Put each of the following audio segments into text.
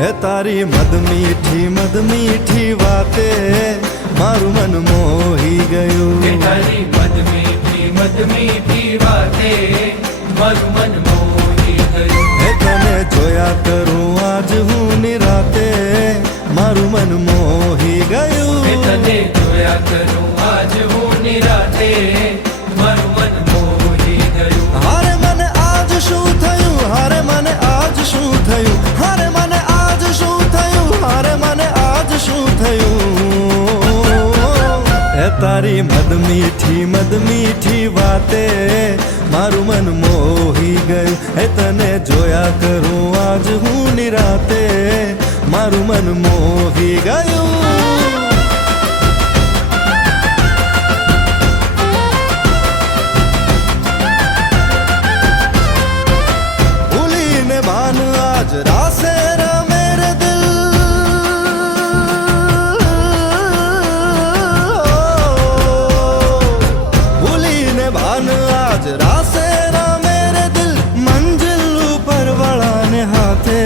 હે તારી મદ મીઠી વાતે મારું મન મોહી ગયું. તારી મદ મીઠી વાતે મારું મન મોહી ગયું. હે તને જોયા કરું આજ હું નિરાતે મારું મન મોહી ગયું. તને જોયા કરું આજ હું નિરાતે મારું મન મોહી ગયું. હારે મને આજ શું થયું, હારે મને આજ શું થયું, હારે મને આજ શું થયું, હારે મને આજ શું થયું. હે તારી મદ મીઠી વાતે મારું મન મોહી ગયું. હે તને જોયા કરું આજ હું નિરાતે મારું મન મોહી ગયું. रासे मेरे दिल भूली ने भान आज रासे मेरे दिल मंजिल ऊपर वाला ने हाथे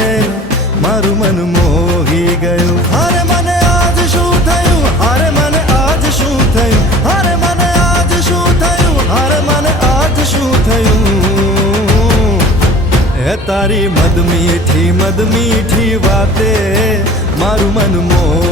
मारू मन मोही गયું. हारे मने आज શું થયું, हारे मने आज શું થયું, हारे मने आज શું થયું, हारे मने आज શું થયું. હે તારી મદ મીઠી વાતે મારું મન મોહ